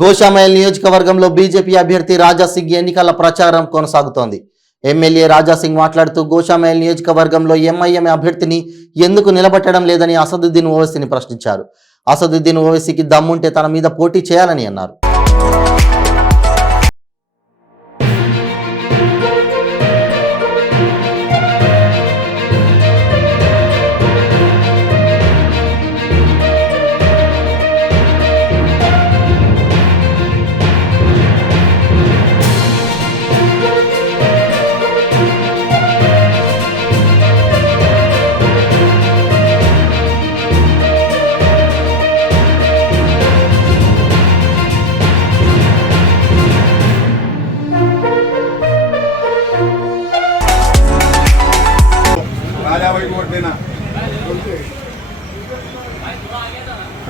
గోషామైల్ నియోజకవర్గంలో బీజేపీ అభ్యర్థి రాజాసింగ్ ఎన్నికల ప్రచారం కొనసాగుతోంది. ఎమ్మెల్యే రాజాసింగ్ మాట్లాడుతూ గోషామైల్ నియోజకవర్గంలో ఎంఐఎం అభ్యర్థిని ఎందుకు నిలబెట్టడం లేదని అసదుద్దీన్ ఓవైసీని ప్రశ్నించారు. అసదుద్దీన్ ఓవైసీకి దమ్ముంటే తన మీద పోటీ చేయాలని అన్నారు.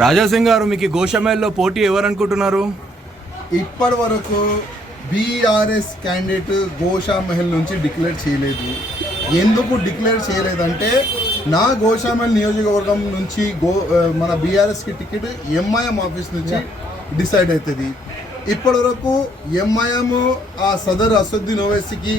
రాజాసింగ్ గారు, మీకు గోషామైల్లో పోటీ ఎవరనుకుంటున్నారు? ఇప్పటి వరకు బీఆర్ఎస్ క్యాండిడేట్ గోషామైల్ నుంచి డిక్లేర్ చేయలేదు. ఎందుకు డిక్లేర్ చేయలేదంటే నా గోషామైల్ నియోజకవర్గం నుంచి మన బీఆర్ఎస్కి టికెట్ ఎంఐఎం ఆఫీస్ నుంచి డిసైడ్ అవుతుంది. ఇప్పటి వరకు ఎంఐఎం ఆ సదర్ అసదుద్దీన్ ఓవైసీకి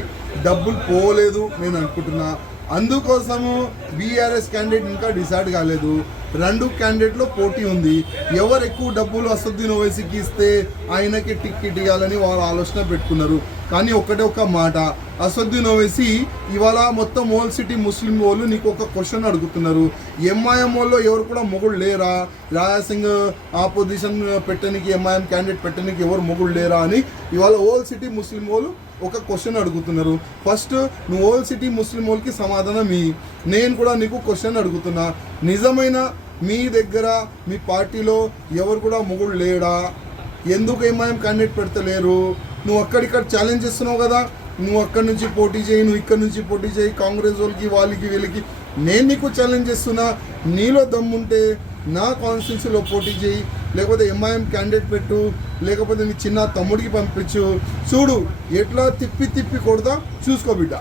డబ్బులు పోలేదు నేను అనుకుంటున్నా. అందుకోసము బీఆర్ఎస్ క్యాండిడేట్ ఇంకా డిసైడ్ కాలేదు. రెండు క్యాండిడేట్లో పోటీ ఉంది. ఎవరు ఎక్కువ డబ్బులు అసదుద్దీన్ ఓవైసీకి ఇస్తే ఆయనకి టికెట్ ఇవ్వాలని వాళ్ళు ఆలోచన పెట్టుకున్నారు. కానీ ఒకటే ఒక మాట, అసదుద్దీన్ ఓవైసీ ఇవాళ మొత్తం ఓల్ సిటీ ముస్లిం వాళ్ళు నీకు ఒక క్వశ్చన్ అడుగుతున్నారు. ఎంఐఎం వాళ్ళు ఎవరు కూడా మొగుడు లేరా? రాజాసింగ్ ఆపోజిషన్ పెట్టడానికి, ఎంఐఎం క్యాండిడేట్ పెట్టడానికి ఎవరు మొగుడు లేరా అని ఇవాళ ఓల్ సిటీ ముస్లిం వాళ్ళు ఒక క్వశ్చన్ అడుగుతున్నారు. ఫస్ట్ నువ్వు ఓల్ సిటీ ముస్లిం వాళ్ళకి సమాధానం నేను కూడా నీకు క్వశ్చన్ అడుగుతున్నా. నిజమైన మీ దగ్గర మీ పార్టీలో ఎవరు కూడా మొగుడు లేడా? ఎందుకు ఎంఐఎం క్యాండిడేట్ పెడతలేరు? నువ్వు అక్కడిక్కడ ఛాలెంజ్ చేస్తున్నావు కదా, నువ్వు అక్కడి నుంచి పోటీ చేయి, నువ్వు ఇక్కడి నుంచి పోటీ చేయి, కాంగ్రెస్ వాళ్ళకి వీళ్ళకి. నేను నీకు ఛాలెంజ్ చేస్తున్నా, నీలో దమ్ముంటే నా కాన్స్టిట్యూన్సీలో పోటీ చేయి, లేకపోతే ఎంఐఎం క్యాండిడేట్ పెట్టు, లేకపోతే నీ చిన్న తమ్ముడికి పంపించు. చూడు ఎట్లా తిప్పి కొడతా చూసుకో బిడ్డ.